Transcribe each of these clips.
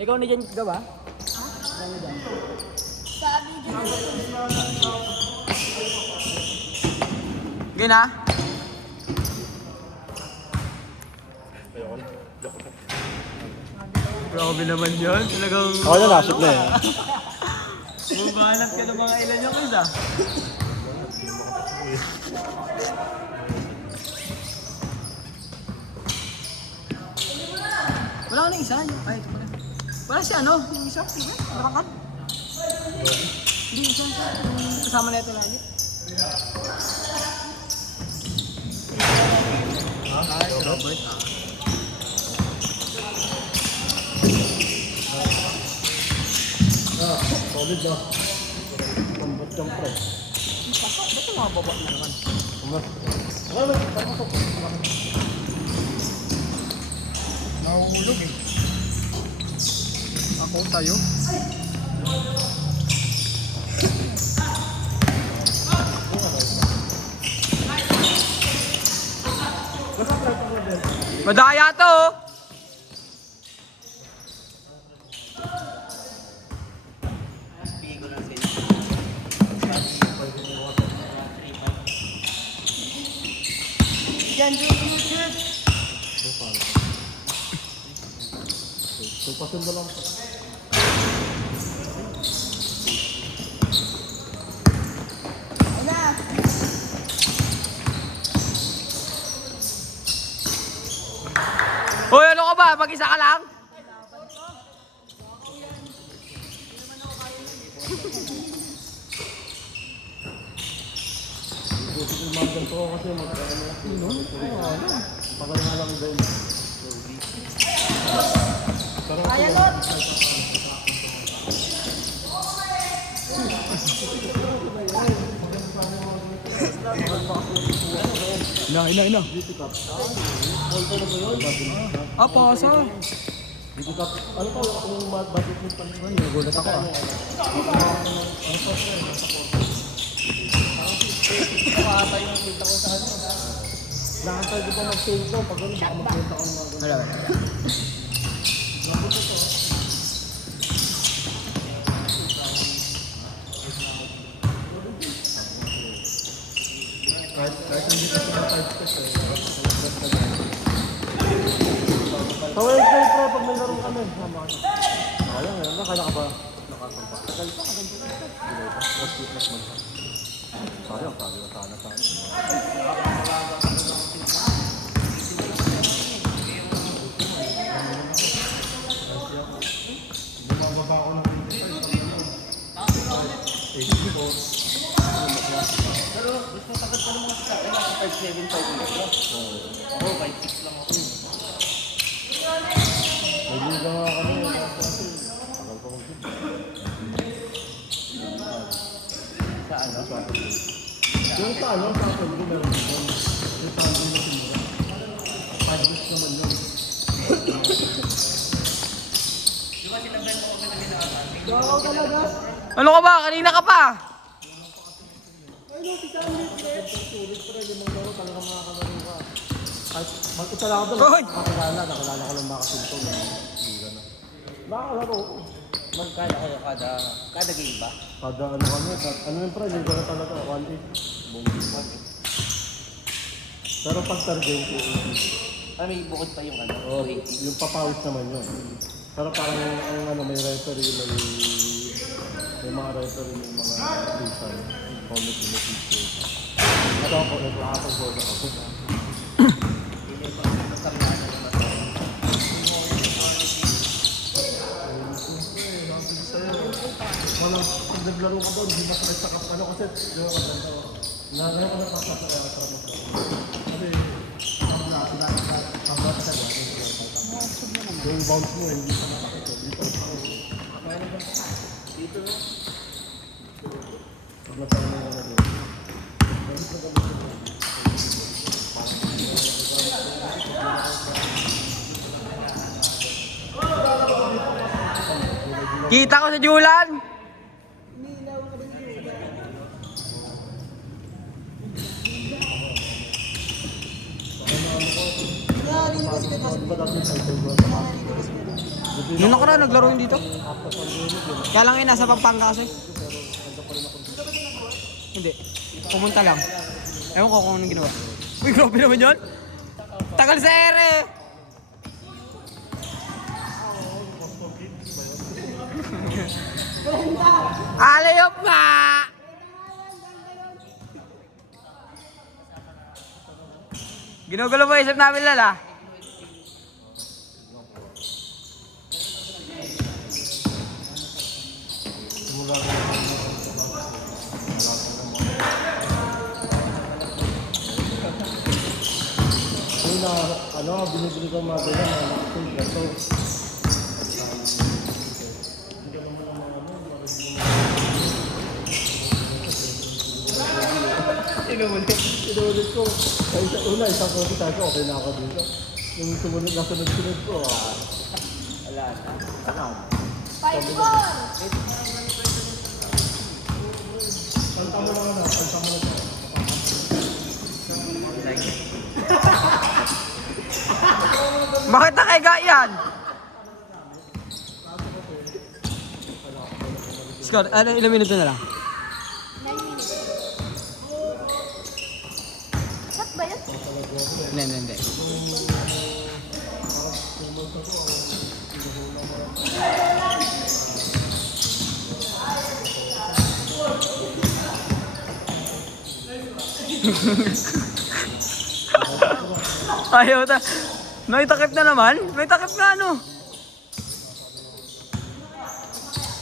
Ikaw na dyan ka ba? Sabi dyan. Gina? Grabe naman yun. Talagang... Ako na nasip na eh. Mabahanap ka ng mga ilan yung kisa. Wala ka na isa. Ay, ito pala. Wala si ano? Yung isa? Diba? Nakakat? Hindi isa. Yung kasama na ito lagi. Si Robert. Solid na. Lambot yung pre. Ba't yung mga baba na naman? Nahulog eh. Ako tayo. Madaya to oh. Yan yung YouTube. Pasin mo lang. Hoy, ano ka ba? Mag-isa ka lang? Magdan ko kasi mag-ano. Pagkaya lang din. Kaya Lot. Ina. Ah, pasa. Dito ka, ano pa yung budget mo pa naman? Nagulat ako ah. Nakantay ko pa mag-save ko. Pag ano, baka mag-save ako ng mga Wala. kahit hindi ka sa 5 steps eh. Sa Wednesday pre, pag may laro kami, sama ka. Kaya ngayon na, kaya ka ba nakasampa? Tagal pa, maganda pa. Bilay pa, last week last month. Sayang, sabi na sana tayo. Bumababa ako ng 25. Pero gusto tagat pa naman sa akin, nasa 5'7", 5'8" lang. Ako, 5'6" lang ako. May liga nga kami, kasi tagal ko mag-tip. Sa ano? Yung sa ano, sa akin, yung meron doon. Yung sa ano yung sinira. 5 weeks naman yun. Yung kasi nag-bento ko na ginagawa. Ano ka ba? Kanina ka pa. At mag-isa lang ako doon, Hoy! nakakilala ko lang mga kasinto na liga na. Nakakalaro ko. Magkala kayo kada game ba? Kada ano kami, ano yung pre, liga na talaga, 1-8. Buong liga. Pero pag third game, 2-8. Ah, may bukod pa yung ano? Oh, yung papawis naman yun. Pero parang ang ano, may referee, may mga referee, may mga season, committee, may teacher. Ano ako, nag-aapag ko ako. Walang pag naglaro ka doon, hindi masakit sa ano kasi, di ba maganda ko. Lalo ko napapasakay ako sa mga. Kasi, pag sa yung bounce mo, hindi pa nakakit. Dito ako. Dito. Pag nasama mo na doon. Kita ko sa Julan. Nung nakaraan, naglaro yun dito. Kaya lang yun, nasa Pampanga kasi. Hindi. Pumunta lang. Ewan ko kung anong ginawa. Uy, grabe naman yun. Tagal sa ere. Alayop nga! Ginugulo mo isip namin lala. Yung na, binibili ko mga ganyan, nakasing gato. Inuulit ko. Sa una, isang kopi tayo, okay na ako dito. Yung sumunod na sunod-sunod ko, Wala na. 5-4. Panta mo lang na, panta mo lang. Bakit nakaiga yan? Scott, ilang minuto na lang? 9 minutes. Shot ba yun? Hindi. Ayaw ta. May takip na naman. May takip na ano.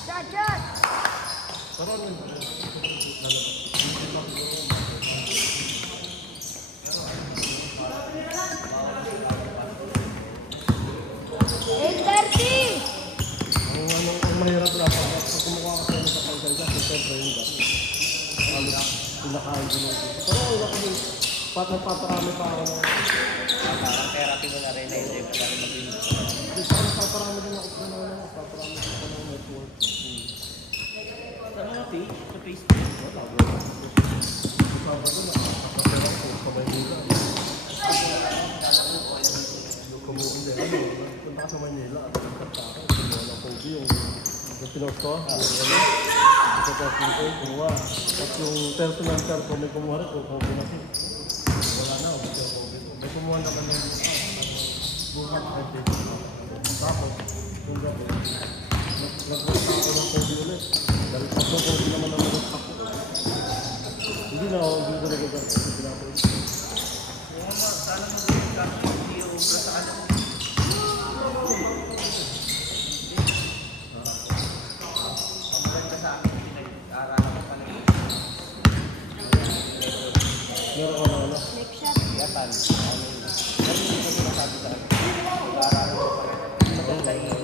Shot, shot. Ang mahirap na pag kumukuha ka tayo sa pansaya, siyempre yun ba? Pinakain din ako. Pero wala ko din, nagpaparami pa ako ng... Parang therapy mo na rin na hindi mo na rin mag-inis. Nagpaparami din ako nagpaparami din ako ng network. Sa mga page, sa Facebook. Sabado na, nakapapera ko sa Maynila. Kumukundi, punta ka sa Maynila at nagkakta ako. Kumuha ng Kobe, yung pinost ko, ito po, kumuha. At yung personal car ko, may kumuha rin, Kobe na siya. Wala na, may kumuha na kami ng buhat at dito. Tapos, yung gabi, nagpunta ako ng Kobe ulit. Dahil tatlong Kobe naman ang nagpunta ko. Hindi na ako, hindi ko nagagawin kasi pinapoy. Sana mag-inis ka kung hindi yung obra sa ano. Ang maganda sa akin, pinag-aaralan ko pala yun. Meron ko na ano. Next shot. Yapan. Pero hindi ko sinasabi sa akin. Pinag-aaralan ko pala. Maganda yung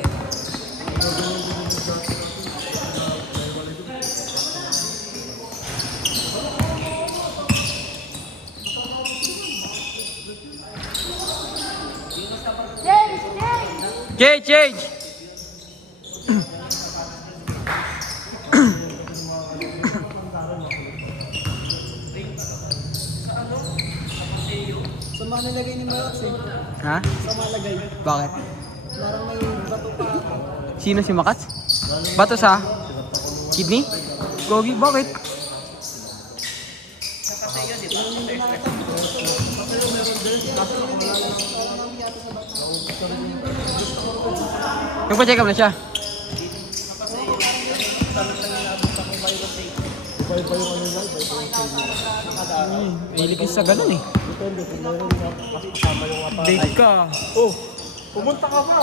Change. Change! Sa mga nalagay ni Marox eh. Ha? Sa mga lagay. Bakit? Parang may bato pa. Sino si Makats? Bato sa kidney? Gogi, bakit? Nagpa-check up na siya. Iba-iba yung ano lang, iba-iba yung training. Mahilig sa ganun eh. Depende kung meron na kasama yung apa. Big ka. Oh, pumunta ka ba?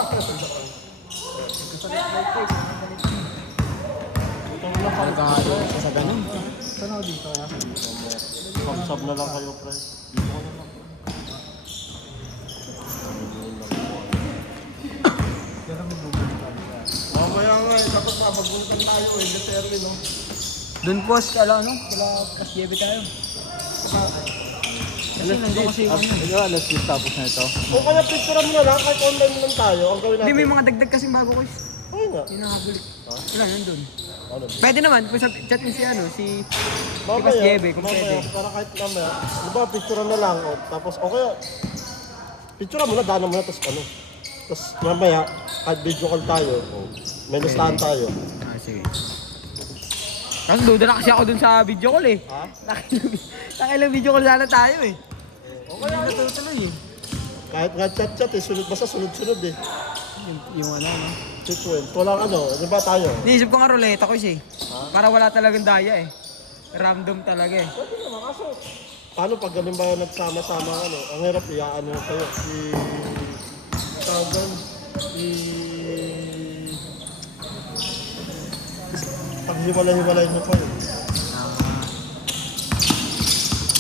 Nagkahalo ka sa ganun. Saan ako dito ha? Sab-sab na lang kayo, pre. Dito ka na lang. Mamaya nga eh, dapat mapagbulitan tayo eh, Leterli no? Doon po, ano, wala kasjebe tayo. Kasi nandun kasi yung ano. Alas yung tapos na ito. O kaya picture mo na lang, kahit online lang tayo, ang gawin Hindi, natin. may mga dagdag kasing bago ko. Ay nga. Hinahabulit. Wala, nandun. Ano? Pwede naman, kung sa chat mo si ano, si Mamaya, Kasjebe, kung mamaya, pwede. para kahit mamaya, di ba, picture na lang, o, tapos, o kaya, picture mo na, daanan mo na, tapos ano. Tapos mamaya, kahit video call tayo, may listahan tayo. Ah, sige. Kasi duda na kasi ako dun sa video call eh. Ha? Nakilang video call sana tayo eh. Okay lang natutuloy eh. Kahit nga chat-chat eh, basta sunod-sunod eh. Yung ano, no? Sequence. Walang ano, di ba tayo? Niisip ko nga ruleta ko eh. Para wala talagang daya eh. Random talaga eh. Pwede naman, kaso paano pag ganun ba nagsama-sama ano? Ang hirap iaano sa'yo. Tawag doon, paghiwalay-hiwalay mo pa yun.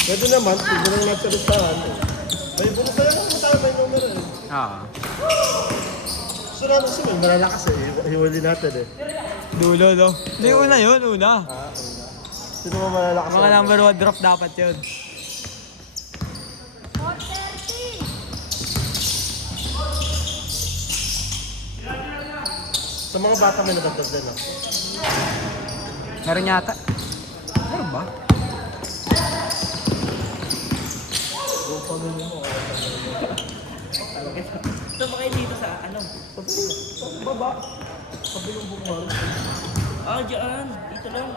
Pwede naman, pwede naman nagsalistahan. May bunod sa'yo mo, tayo may numero eh. Ah. So natin siya, may malalakas eh. Hiwali natin eh. Dulo, no? Hindi, una yun, una. Sino mo malalakas? Mga number 1 drop dapat yun. 4:30. Sa mga bata may nadagdag din ah. Meron yata. Meron ba? Ito ba kayo dito sa ano? Baba. Kabilang bukmar. Ah, dyan. Dito lang.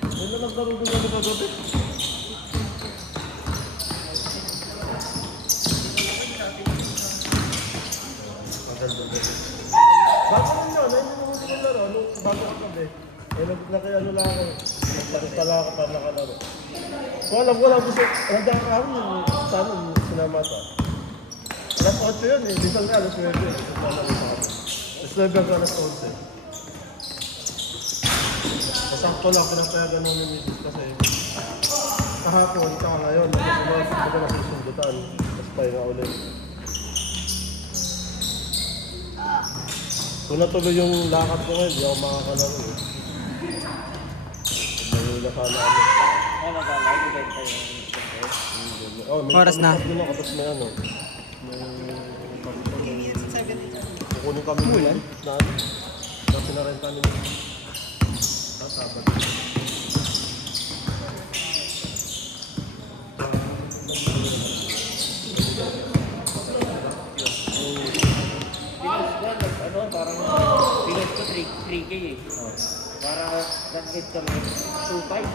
May nalaglaro doon na nagagabi. Bago lang yun, ayun yung mga naglaro. Ano, bago ka sabi. Eh, ano lang ako. Nagtala ka para nakalaro. Kung alam ko lang gusto, nandiyan ka kami yung sana sinamata. Alas 8 yun eh, bisang ka, alas 9 yun. Alas 9 ka, alas 11. Masakto lang, pinapayagan ng misis kasi kahapon, saka ngayon, hindi ko na susundutan. Tapos pahinga ulit. Kung natuloy yung lakad ko ngayon, hindi ako makakalaro eh. Mahula sana ano. Ano ba? Nag-event kayo. Oh, may Oras na. kami ako, tapos may ano. Kukunin kami muna na ano. Tapos pinarenta nila. Tatabat. Ano, parang pinos ko 3K eh. Para nag-hit kami 2.5.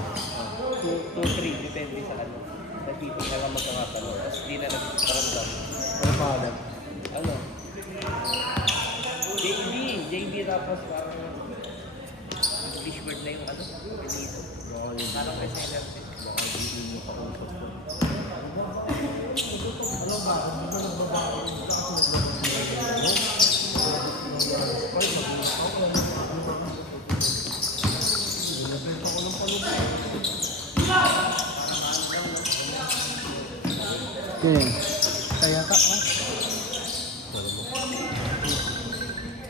2.3, depende sa ano. Nag-hit na lang magkakatalo. Tapos di na nagkaramdam. Ano pangalan? Ano? JB tapos parang English word na yung ano. Benito. Parang reseller din. Hmm. Kaya ka,